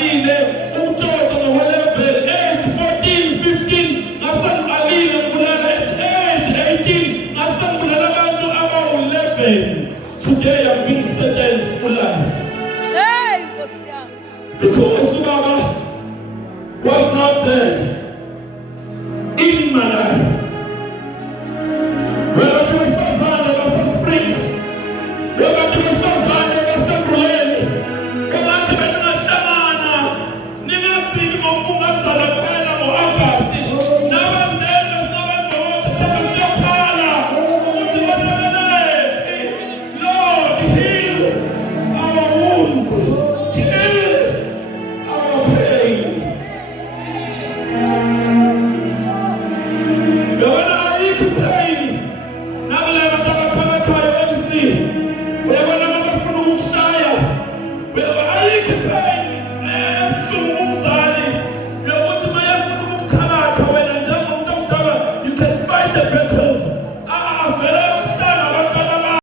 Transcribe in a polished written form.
ngiqalile ukutshotsha ngo-level age 14, 15 ngasengiqalile ngibulala age 18 ngasengibulala abantu abawu-11. Today I'm being sentenced for life. Hey, Nkosi yami. Because Baba was not there in my life. Whether it was Fazana, was Springs, whether it was Fazana, was Bruleni, whether it was Shamana, Ninatin Mopungasala, Pena, or August, now and then, someone bought some Shakala, Lord, heal our wounds, heal our pain. We're going to